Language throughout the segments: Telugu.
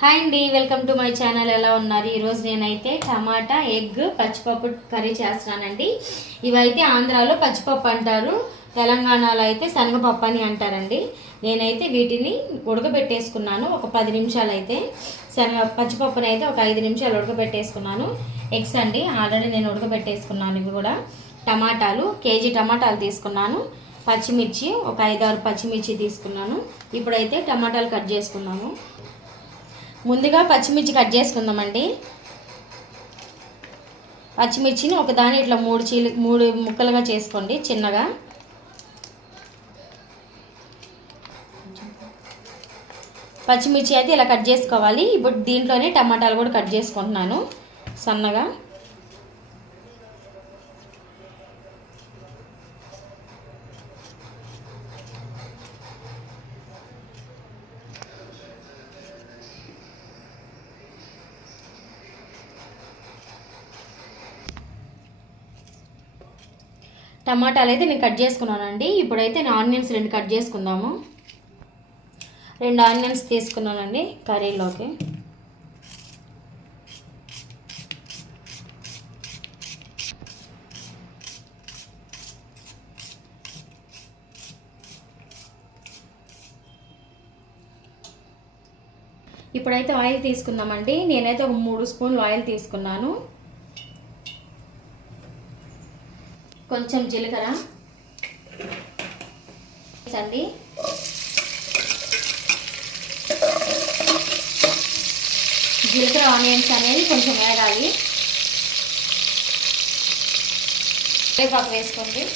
హాయ్ అండి వెల్కమ్ టు మై ఛానల్ ఎలా ఉన్నారు? ఈరోజు నేనైతే టమాటా ఎగ్ పచ్చిపప్పు కర్రీ చేస్తున్నానండి. ఇవైతే ఆంధ్రాలో పచ్చిపప్పు అంటారు తెలంగాణలో అయితే శనగపప్పు అని అంటారండి. నేనైతే వీటిని ఉడకబెట్టేసుకున్నాను ఒక పది నిమిషాలు అయితే. శనగ పచ్చిపప్పుని అయితే ఒక ఐదు నిమిషాలు ఉడకబెట్టేసుకున్నాను. ఎగ్స్ అండి ఆల్రెడీ నేను ఉడకబెట్టేసుకున్నాను ఇవి కూడా. టమాటాలు కేజీ టమాటాలు తీసుకున్నాను. పచ్చిమిర్చి ఒక ఐదారు పచ్చిమిర్చి తీసుకున్నాను. ఇప్పుడైతే టమాటాలు కట్ చేసుకున్నాము ముందుగా పచ్చిమిర్చి కట్ చేసుకుందామండి. పచ్చిమిర్చిని ఒక దాని ఇట్లా మూడు చీలు మూడు ముక్కలుగా చేసుకోండి చిన్నగా. పచ్చిమిర్చి అయితే ఇలా కట్ చేసుకోవాలి. ఇప్పుడు దీంట్లోనే టమాటాలు కూడా కట్ చేసుకుంటున్నాను సన్నగా. టమాటాలు అయితే నేను కట్ చేసుకున్నానండి. ఇప్పుడైతే నేను ఆనియన్స్ రెండు కట్ చేసుకుందాము. రెండు ఆనియన్స్ తీసుకున్నానండి కర్రీలోకి. ఇప్పుడైతే ఆయిల్ తీసుకుందామండి. నేనైతే ఒక మూడు స్పూన్లు ఆయిల్ తీసుకున్నాను. కొంచెం జీలకర్ర. అండి. జీలకర్ర ఆనియన్స్ అనేది కొంచెం వేగాలి. కరివేపాకు వేసుకోండి.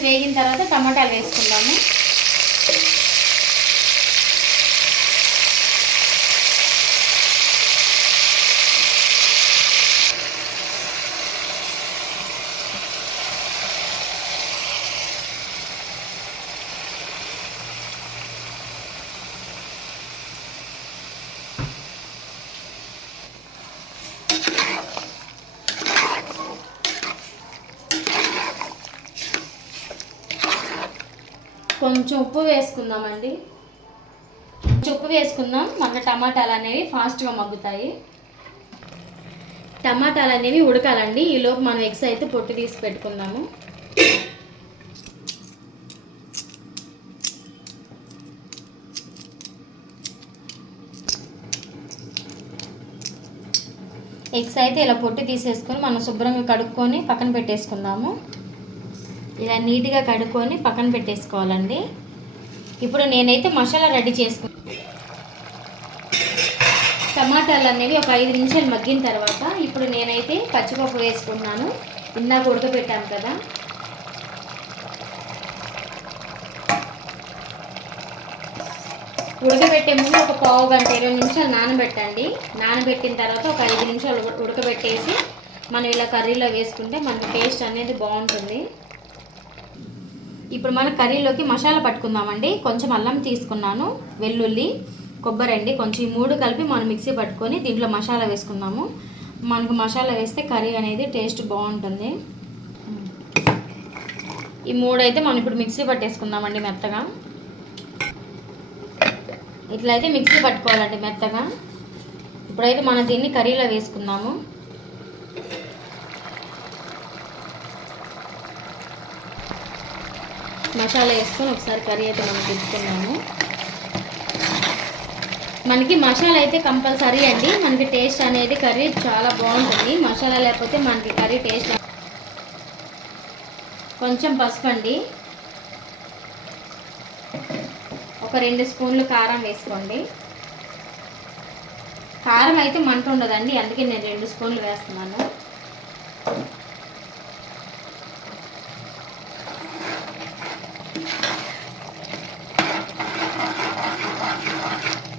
వేగిన తర్వాత టమాటాలు వేసుకుందాము. కొంచెం ఉప్పు వేసుకుందామండి. కొంచెం ఉప్పు వేసుకుందాం. మన టమాటాలు అనేవి ఫాస్ట్గా మగ్గుతాయి. టమాటాలు అనేవి ఉడకాలండి. ఈలోపు మనం ఎగ్స్ అయితే పొట్టు తీసి పెట్టుకుందాము. ఎగ్స్ అయితే ఇలా పొట్టు తీసేసుకొని మనం శుభ్రంగా కడుక్కొని పక్కన పెట్టేసుకుందాము. ఇలా నీట్గా కడుక్కొని పక్కన పెట్టేసుకోవాలండి. ఇప్పుడు నేనైతే మసాలా రెడీ చేసుకు టమాటాలు అనేవి ఒక ఐదు నిమిషాలు మగ్గిన తర్వాత ఇప్పుడు నేనైతే పచ్చిపప్పు వేసుకున్నాను. ఇందాక ఉడకబెట్టాను కదా. ఉడకబెట్టే ముందు ఒక పావు గంట ఇరవై నిమిషాలు నానబెట్టండి. నానబెట్టిన తర్వాత ఒక ఐదు నిమిషాలు ఉడకబెట్టేసి మనం ఇలా కర్రీలో వేసుకుంటే మనకి టేస్ట్ అనేది బాగుంటుంది. ఇప్పుడు మన కర్రీలోకి మసాలా పట్టుకుందామండి. కొంచెం అల్లం తీసుకున్నాను వెల్లుల్లి కొబ్బరి అండి. కొంచెం ఈ మూడు కలిపి మనం మిక్సీ పట్టుకొని దీంట్లో మసాలా వేసుకుందాము. మనకు మసాలా వేస్తే కర్రీ అనేది టేస్ట్ బాగుంటుంది. ఈ మూడు అయితే మనం ఇప్పుడు మిక్సీ పట్టేసుకుందామండి మెత్తగా. ఇట్లయితే మిక్సీ పట్టుకోవాలండి మెత్తగా. ఇప్పుడైతే మనం దీన్ని కర్రీలో వేసుకుందాము. మసాలా వేసుకొని ఒకసారి కర్రీ అయితే మనం తిప్పుకున్నాము మనకి మసాలా అయితే కంపల్సరీ అండి. మనకి టేస్ట్ అనేది కర్రీ చాలా బాగుంటుంది. మసాలా లేకపోతే మనకి కర్రీ టేస్ట్ కొంచెం పసుపు అండి. ఒక రెండు స్పూన్లు కారం వేసుకోండి. కారం అయితే మంట ఉండదండి. అందుకే నేను రెండు స్పూన్లు వేస్తున్నాను.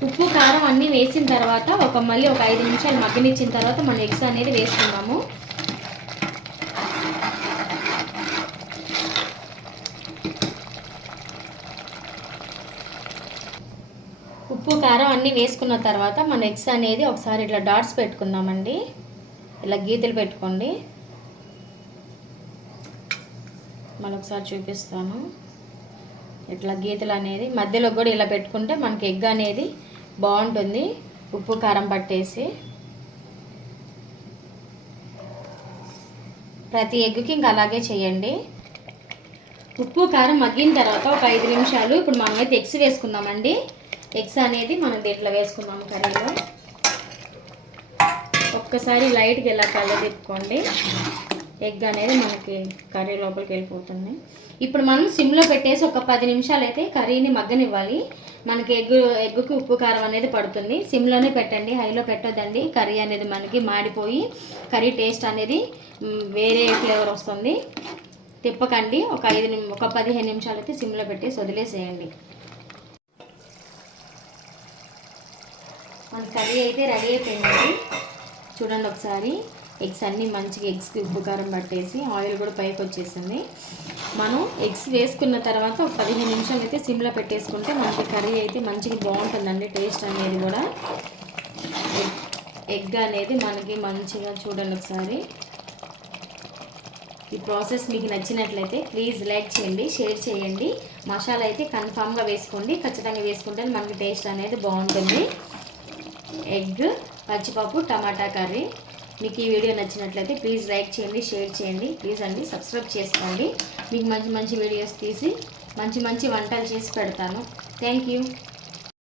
ఉప్పు కారం అన్నీ వేసిన తర్వాత ఒక మళ్ళీ ఒక ఐదు నిమిషాలు మగ్గనిచ్చిన తర్వాత మనం ఎగ్స్ అనేది వేసుకుందాము. ఉప్పు కారం అన్నీ వేసుకున్న తర్వాత మన ఎగ్స్ అనేది ఒకసారి ఇట్లా డాట్స్ పెట్టుకుందామండి. ఇలా గీతలు పెట్టుకోండి. మళ్ళీ ఒకసారి చూపిస్తాను. ఇట్లా గీతలు అనేది మధ్యలో కూడా ఇలా పెట్టుకుంటే మనకి ఎగ్ అనేది బాగుంటుంది. ఉప్పు కారం పట్టేసి. ప్రతి ఎగ్కి ఇంకా అలాగే చేయండి. ఉప్పు కారం మగ్గిన తర్వాత ఒక ఐదు నిమిషాలు ఇప్పుడు మనమైతే ఎగ్స్ వేసుకుందామండి. ఎగ్స్ అనేది మనం దీంట్లో వేసుకుందాం కర్రీలో. ఒక్కసారి లైట్గా ఇలా కళ్ళ తిప్పుకోండి ఎగ్ అనేది మనకి కర్రీ లోపలికి వెళ్ళిపోతుంది. ఇప్పుడు మనం సిమ్లో పెట్టేసి ఒక పది నిమిషాలు అయితే కర్రీని మగ్గనివ్వాలి. మనకి ఎగ్ ఎగ్గుకి ఉప్పు కారం అనేది పడుతుంది. సిమ్లోనే పెట్టండి. హైలో పెట్టొద్దండి. కర్రీ అనేది మనకి మాడిపోయి కర్రీ టేస్ట్ అనేది వేరే ఫ్లేవర్ వస్తుంది. తిప్పకండి. ఒక ఐదు నిమి ఒక పదిహేను నిమిషాలు అయితే సిమ్లో పెట్టేసి వదిలేసేయండి. మన కర్రీ అయితే రెడీ అయిపోయిందండి. చూడండి ఒకసారి. ఎగ్స్ అన్నీ మంచిగా ఎగ్స్కి ఉప్పు కారం పట్టేసి ఆయిల్ కూడా పైకి వచ్చేసింది. మనం ఎగ్స్ వేసుకున్న తర్వాత ఒక పదిహేను నిమిషాలు అయితే సిమ్లో పెట్టేసుకుంటే మనకి కర్రీ అయితే మంచిగా బాగుంటుందండి టేస్ట్ అనేది కూడా. ఎగ్ ఎగ్ అనేది మనకి మంచిగా చూడండి ఒకసారి. ఈ ప్రాసెస్ మీకు నచ్చినట్లయితే ప్లీజ్ లైక్ చేయండి షేర్ చేయండి. మసాలా అయితే కన్ఫామ్గా వేసుకోండి ఖచ్చితంగా వేసుకుంటే మనకి టేస్ట్ అనేది బాగుంటుంది. ఎగ్ పచ్చిపప్పు టమాటా కర్రీ. మీకు ఈ వీడియో నచ్చినట్లయితే ప్లీజ్ లైక్ చేయండి షేర్ చేయండి. ప్లీజ్ అండి సబ్స్క్రైబ్ చేసుకోండి. మీకు మంచి మంచి వీడియోస్ తీసి మంచి మంచి వంటలు చేసి పెడతాను. Thank you.